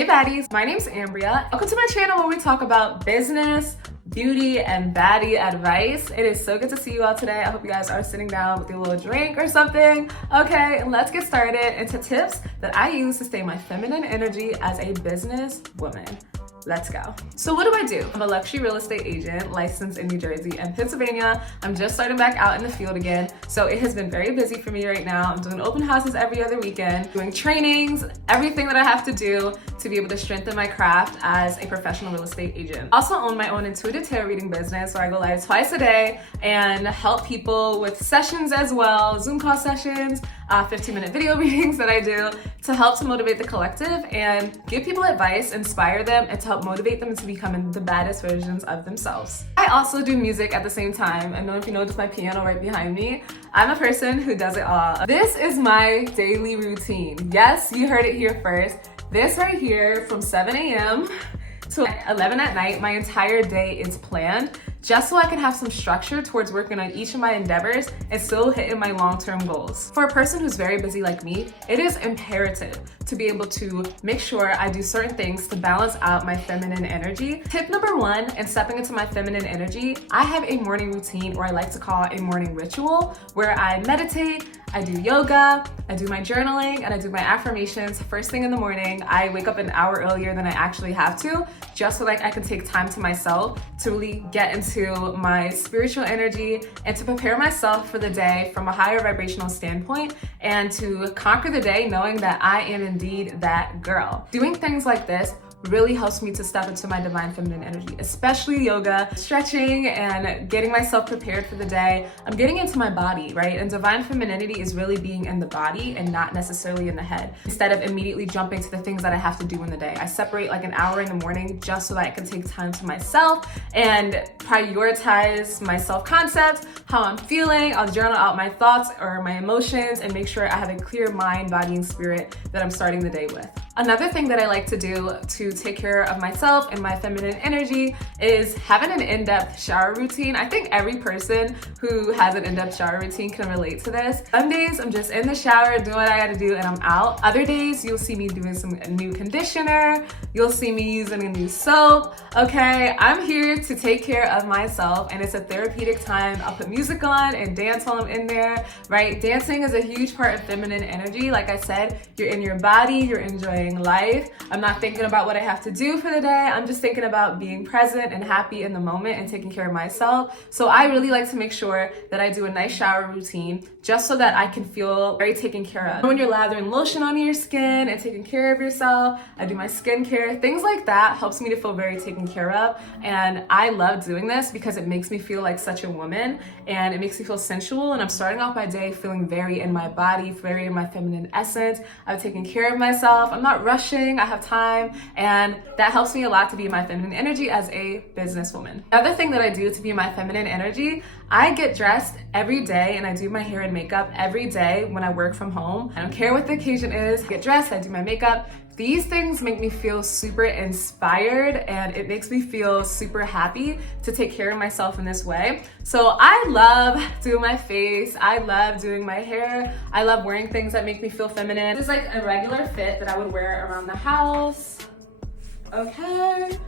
Hey baddies, my name's Ambria. Welcome to my channel where we talk about business, beauty, and baddie advice. It is so good to see you all today. I hope you guys are sitting down with your little drink or something. Okay, and let's get started into tips that I use to stay my feminine energy as a business woman. Let's go. So what do? I'm a luxury real estate agent licensed in New Jersey and Pennsylvania. I'm just starting back out in the field again. So it has been very busy for me right now. I'm doing open houses every other weekend, doing trainings, everything that I have to do to be able to strengthen my craft as a professional real estate agent. Also own my own intuitive tarot reading business where I go live twice a day and help people with sessions as well, Zoom call sessions, 15-minute video readings that I do to help to motivate the collective and give people advice, inspire them, and to help motivate them into becoming the baddest versions of themselves. I also do music at the same time. I don't know if you noticed my piano right behind me. I'm a person who does it all. This is my daily routine. Yes, you heard it here first. This right here from 7 a.m. to 11 at night, my entire day is planned just so I can have some structure towards working on each of my endeavors and still hitting my long-term goals. For a person who's very busy like me, it is imperative to be able to make sure I do certain things to balance out my feminine energy. Tip number one in stepping into my feminine energy, I have a morning routine, or I like to call a morning ritual, where I meditate, I do yoga, I do my journaling, and I do my affirmations first thing in the morning. I wake up an hour earlier than I actually have to, just so like I can take time to myself to really get into my spiritual energy and to prepare myself for the day from a higher vibrational standpoint and to conquer the day knowing that I am indeed that girl. Doing things like this really helps me to step into my divine feminine energy, especially yoga, stretching, and getting myself prepared for the day. I'm getting into my body, right? And divine femininity is really being in the body and not necessarily in the head. Instead of immediately jumping to the things that I have to do in the day, I separate like an hour in the morning just so that I can take time to myself and prioritize my self-concept, how I'm feeling. I'll journal out my thoughts or my emotions and make sure I have a clear mind, body, and spirit that I'm starting the day with. Another thing that I like to do to take care of myself and my feminine energy is having an in-depth shower routine. I think every person who has an in-depth shower routine can relate to this. Some days I'm just in the shower doing what I gotta do and I'm out. Other days you'll see me doing a new conditioner. You'll see me using a new soap. Okay, I'm here to take care of myself and it's a therapeutic time. I'll put music on and dance while I'm in there, right? Dancing is a huge part of feminine energy. Like I said, you're in your body, you're enjoying life. I'm not thinking about what I have to do for the day. I'm just thinking about being present and happy in the moment and taking care of myself. So I really like to make sure that I do a nice shower routine just so that I can feel very taken care of. When you're lathering lotion on your skin and taking care of yourself, I do my skincare. Things like that helps me to feel very taken care of. And I love doing this because it makes me feel like such a woman and it makes me feel sensual. And I'm starting off my day feeling very in my body, very in my feminine essence. I've taken care of myself. I'm not rushing, I have time, and that helps me a lot to be in my feminine energy as a businesswoman. Another thing that I do to be in my feminine energy, I get dressed every day and I do my hair and makeup every day when I work from home. I don't care what the occasion is, I get dressed, I do my makeup. These things make me feel super inspired and it makes me feel super happy to take care of myself in this way. So I love doing my face, I love doing my hair, I love wearing things that make me feel feminine. This is like a regular fit that I would wear around the house. Okay.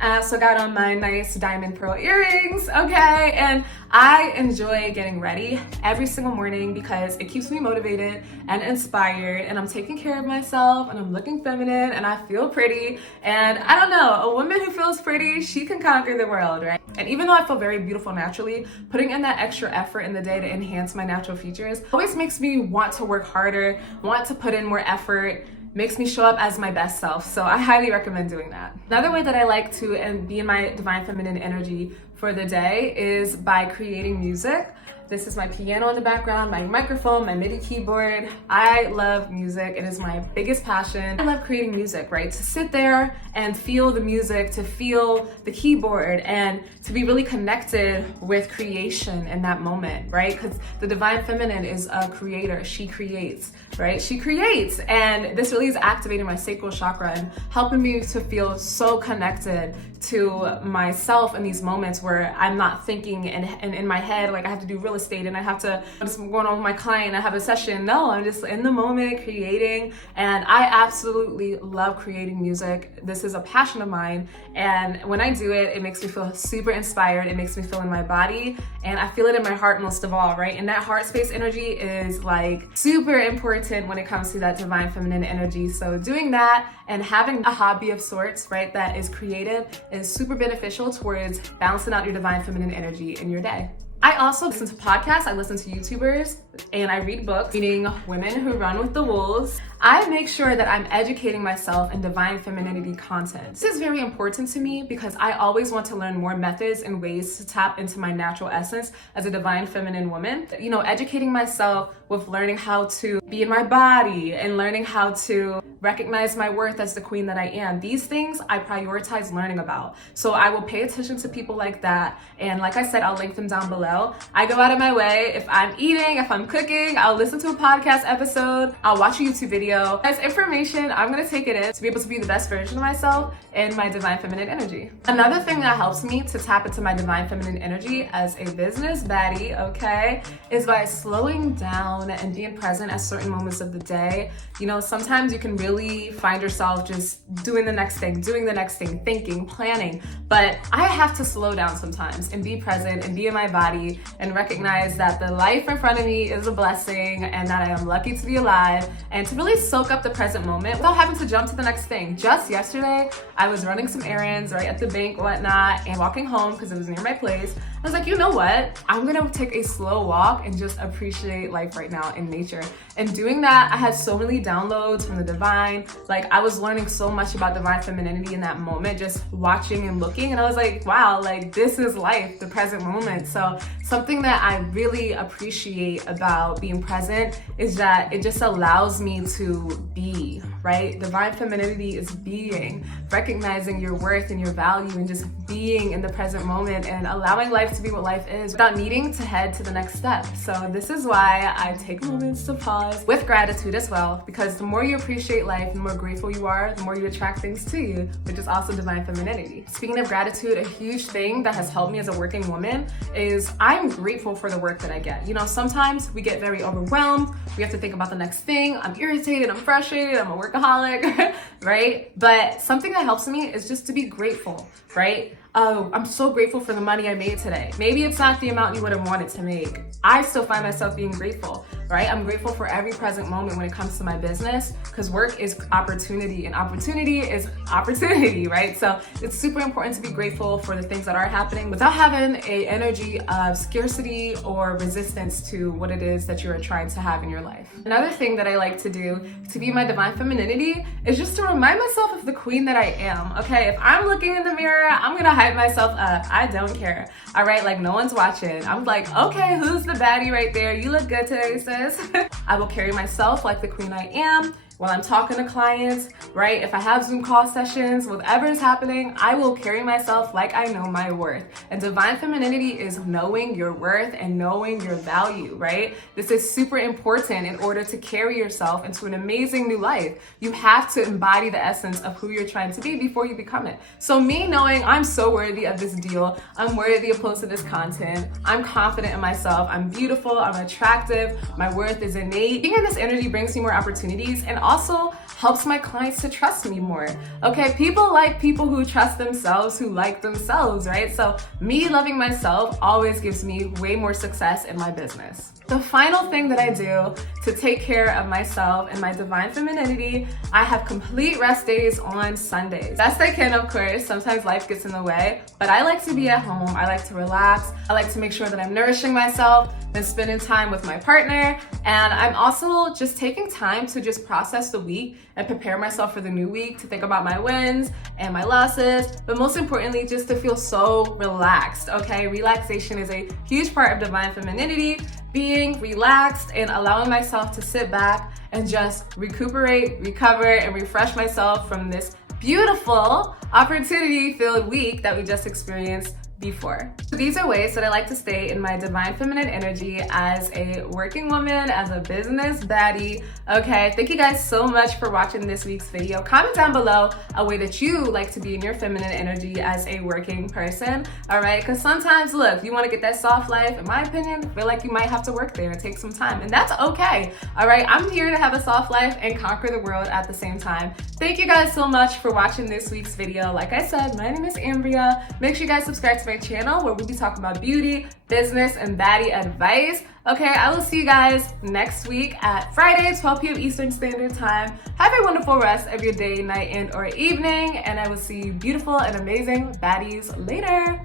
I also got on my nice diamond pearl earrings, okay? And I enjoy getting ready every single morning because it keeps me motivated and inspired and I'm taking care of myself and I'm looking feminine and I feel pretty. And I don't know, a woman who feels pretty, she can conquer the world, right? And even though I feel very beautiful naturally, putting in that extra effort in the day to enhance my natural features always makes me want to work harder, want to put in more effort, makes me show up as my best self. So I highly recommend doing that. Another way that I like to be in my divine feminine energy for the day is by creating music. This is my piano in the background, my microphone, my MIDI keyboard. I love music. It is my biggest passion. I love creating music, right? To sit there and feel the music, to feel the keyboard, and to be really connected with creation in that moment, right? Because the divine feminine is a creator. She creates, right? She creates. And this really is activating my sacral chakra and helping me to feel so connected to myself in these moments where I'm not thinking and in my head, like I have to do really estate and I have to, I'm just going on with my client, I have a session. No, I'm just in the moment creating, and I absolutely love creating music. This is a passion of mine, and when I do it, it makes me feel super inspired. It makes me feel in my body, and I feel it in my heart most of all, right? And that heart space energy is like super important when it comes to that divine feminine energy. So doing that and having a hobby of sorts, right, that is creative is super beneficial towards balancing out your divine feminine energy in your day. I also listen to podcasts, I listen to YouTubers, and I read books, meaning Women Who Run with the Wolves. I make sure that I'm educating myself in divine femininity content. This is very important to me because I always want to learn more methods and ways to tap into my natural essence as a divine feminine woman. You know, educating myself with learning how to be in my body and learning how to recognize my worth as the queen that I am. These things I prioritize learning about. So I will pay attention to people like that. And like I said, I'll link them down below. I go out of my way. If I'm eating, if I'm cooking, I'll listen to a podcast episode, I'll watch a YouTube video. As information, I'm gonna take it in to be able to be the best version of myself in my divine feminine energy. Another thing that helps me to tap into my divine feminine energy as a business baddie, okay, is by slowing down and being present at certain moments of the day. You know, sometimes you can really find yourself just doing the next thing, thinking, planning, but I have to slow down sometimes and be present and be in my body and recognize that the life in front of me is a blessing and that I am lucky to be alive, and to really soak up the present moment without having to jump to the next thing. Just yesterday, I was running some errands right at the bank, whatnot, and walking home because it was near my place. I was like, you know what? I'm gonna take a slow walk and just appreciate life right now in nature. And doing that, I had so many downloads from the divine. Like, I was learning so much about divine femininity in that moment, just watching and looking. And I was like, wow, like this is life, the present moment. So something that I really appreciate about being present is that it just allows me to be, right? Divine femininity is being, recognizing your worth and your value and just being in the present moment and allowing life to be what life is without needing to head to the next step. So this is why I take moments to pause with gratitude as well, because the more you appreciate life, the more grateful you are, the more you attract things to you, which is also divine femininity. Speaking of gratitude, a huge thing that has helped me as a working woman is I'm grateful for the work that I get. You know, sometimes we get very overwhelmed. We have to think about the next thing. I'm irritated, I'm frustrated, I'm a workaholic, right? But something that helps me is just to be grateful, right? Oh, I'm so grateful for the money I made today. Maybe it's not the amount you would have wanted to make. I still find myself being grateful, right? I'm grateful for every present moment when it comes to my business, because work is opportunity and opportunity is opportunity, right? So it's super important to be grateful for the things that are happening without having an energy of scarcity or resistance to what it is that you're trying to have in your life. Another thing that I like to do to be my divine femininity is just to remind myself of the queen that I am, okay? If I'm looking in the mirror, I'm gonna hype myself up. I don't care, all right? Like, no one's watching. I'm like, okay, who's the baddie right there? You look good today, sis. I will carry myself like the queen I am. While I'm talking to clients, right? If I have Zoom call sessions, whatever is happening, I will carry myself like I know my worth. And divine femininity is knowing your worth and knowing your value, right? This is super important in order to carry yourself into an amazing new life. You have to embody the essence of who you're trying to be before you become it. So me knowing I'm so worthy of this deal, I'm worthy of posting this content, I'm confident in myself, I'm beautiful, I'm attractive, my worth is innate. Being in this energy brings me more opportunities and also helps my clients to trust me more. Okay, people like people who trust themselves, who like themselves, right? So me loving myself always gives me way more success in my business. The final thing that I do to take care of myself and my divine femininity, I have complete rest days on Sundays. Best I can, of course. Sometimes life gets in the way, but I like to be at home. I like to relax. I like to make sure that I'm nourishing myself and spending time with my partner. And I'm also just taking time to just process the week and prepare myself for the new week, to think about my wins and my losses, but most importantly, just to feel so relaxed, okay? Relaxation is a huge part of divine femininity. Being relaxed and allowing myself to sit back and just recuperate, recover, and refresh myself from this beautiful opportunity-filled week that we just experienced before. These are ways that I like to stay in my divine feminine energy as a working woman, as a business baddie. Okay, thank you guys so much for watching this week's video. Comment down below a way that you like to be in your feminine energy as a working person. All right, because sometimes, look, you want to get that soft life. In my opinion, I feel like you might have to work there and take some time, and that's okay. All right, I'm here to have a soft life and conquer the world at the same time. Thank you guys so much for watching this week's video. Like I said, my name is Ambria. Make sure you guys subscribe to my channel where we'll be talking about beauty, business, and baddie advice. Okay, I will see you guys next week at Friday, 12 p.m. Eastern Standard Time. Have a wonderful rest of your day, night, and or evening, and I will see you beautiful and amazing baddies later.